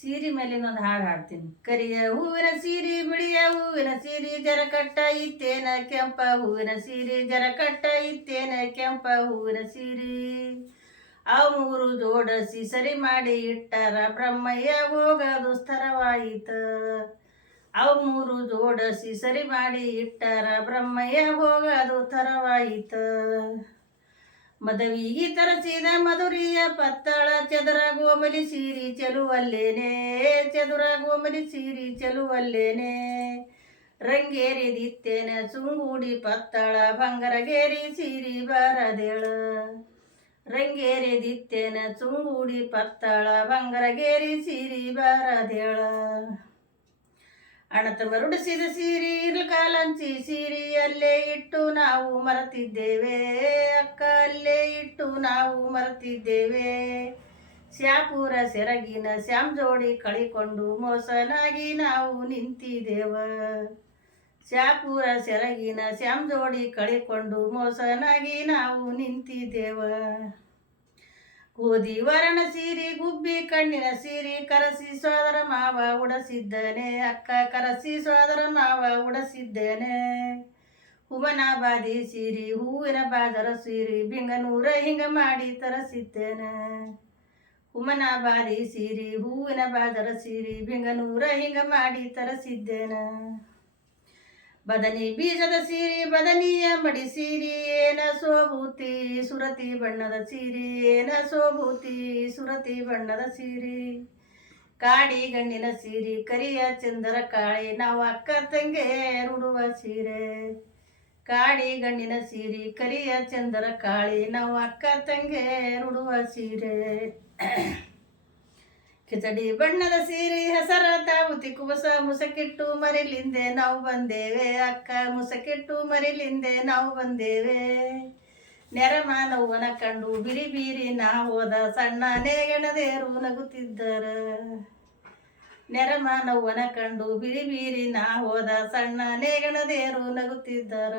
ಸೀರೆ ಮೇಲಿನ ಒಂದು ಹಾಡು ಹಾಡ್ತೀನಿ. ಕರಿಯ ಹೂವಿನ ಸೀರೆ, ಬಿಳಿಯ ಹೂವಿನ ಸೀರೆ ಜರಕಟ್ಟ ಇತ್ತೇನ ಕೆಂಪ ಹೂವಿನ ಸೀರೆ ಜರಕಟ್ಟ ಇತ್ತೇನ ಕೆಂಪ ಹೂವಿನ ಸೀರೆ. ಆ ಮೂರು ಜೋಡಿಸಿ ಸರಿ ಮಾಡಿ ಇಟ್ಟರ ಬ್ರಹ್ಮಯ್ಯ ಹೋಗದು ಸ್ಥರವಾಯಿತ. ಅವು ಮೂರು ಜೋಡಿಸಿ ಸರಿ ಮಾಡಿ ಇಟ್ಟರ ಬ್ರಹ್ಮಯ್ಯ ಹೋಗದು ತರವಾಯಿತ ಮದವಿಗಿ ತರಸಿದ ಮಧುರಿಯ ಪತ್ತಳ ಚದುರ ಗೋಮಲಿ ಸೀರಿ ಚೆಲುವಲ್ಲೇನೆ ಚದುರ ಗೋಮಲಿ ಸೀರಿ ಚೆಲುವಲ್ಲೇನೆ. ರಂಗೇರಿದಿತ್ತೇನೆ ಸುಂಗೂಡಿ ಪತ್ತಳ, ಬಂಗರಗೇರಿ ಸೀರಿ ಬರದೇಳ. ರಂಗೇರಿದಿತ್ತೇನೆ ಸುಂಗೂಡಿ ಪತ್ತಳ, ಬಂಗರಗೇರಿ ಸೀರಿ ಬಾರದೇಳ. ಅಣತ ಮರುಡಿಸಿದ ಸೀರಿ ಇರ್ಲಕಾಲಂಚಿ ಸೀರಿ ಅಲ್ಲೇ ಇಟ್ಟು ನಾವು ಮರೆತಿದ್ದೇವೆ. ಅಕ್ಕ ಅಲ್ಲೇ ಇಟ್ಟು ನಾವು ಮರೆತಿದ್ದೇವೆ. ಶ್ಯಾಪುರ ಸೆರಗಿನ ಶ್ಯಾಮ್ ಜೋಡಿ ಕಳಿಕೊಂಡು ಮೋಸನಾಗಿ ನಾವು ನಿಂತಿದ್ದೇವ. ಶ್ಯಾಪುರ ಸೆರಗಿನ ಶ್ಯಾಮ್ ಜೋಡಿ ಕಳಿಕೊಂಡು ಮೋಸನಾಗಿ ನಾವು ನಿಂತಿದ್ದೇವ. ಗೋಧಿ ವರಣ ಸೀರಿ, ಗುಬ್ಬಿ ಕಣ್ಣಿನ ಸೀರಿ, ಕರಸಿ ಸೋದರ ಮಾವ ಉಡಸಿದ್ದೇನೆ. ಅಕ್ಕ ಕರಸಿ ಸೋದರ ಮಾವ ಉಡಸಿದ್ದೇನೆ. ಹೂವನ ಬಾದಿ ಸೀರಿ, ಹೂವಿನ ಬಾದರ ಸೀರಿ ಬಿಂಗನೂರ ಹಿಂಗ ಮಾಡಿ ತರಸಿದ್ದೇನೆ. ಹುಮನ ಬಾದಿ ಸೀರಿ, ಹೂವಿನ ಬಾದರ ಸೀರಿ ಬಿಂಗನೂರ ಹಿಂಗ ಮಾಡಿ ತರಸಿದ್ದೇನೆ. ಬದನಿ ಬೀಜದ ಸೀರಿ, ಬದನಿಯ ಮಡಿ ಸೀರಿ ಸೋಬೂತಿ ಸುರತಿ ಬಣ್ಣದ ಸೀರಿ, ಏನ ಸೋಭೂತಿ ಸುರತಿ ಬಣ್ಣದ ಸೀರಿ. ಕಾಡಿ ಗಂಡಿನ ಸೀರಿ, ಕರಿಯ ಚಂದರ ಕಾಳಿ, ನಾವು ಅಕ್ಕ ತಂಗೆ ರುಡುವ ಸೀರೆ. ಕಾಡಿ ಗಂಡಿನ ಸೀರಿ, ಕರಿಯ ಚಂದರ ಕಾಳಿ, ನಾವು ಅಕ್ಕ ತಂಗೆ ರುಡುವ ಸೀರೆ. ಕಿಚಡಿ ಬಣ್ಣದ ಸೀರೆ ಹೆಸರ ತಾವುತಿ ಕುಬಸ ಮುಸಕಿಟ್ಟು ಮರಿಲಿಂದೆ ನಾವು ಬಂದೇವೆ. ಅಕ್ಕ ಮುಸಕಿಟ್ಟು ಮರಿಲಿಂದೆ ನಾವು ಬಂದೇವೆ. ನೆರಮಾನವ್ವನ ಕಂಡು ಬಿರಿ ಬೀರಿ ನಾ ಹೋದ ಸಣ್ಣ ನೇಗಣದೇರು ನಗುತ್ತಿದ್ದರ. ನೆರಮಾನವ್ವನ ಕಂಡು ಬಿರಿ ಬೀರಿ ನಾ ಹೋದ ಸಣ್ಣ ನೇಗಣದೇರು ನಗುತ್ತಿದ್ದರ.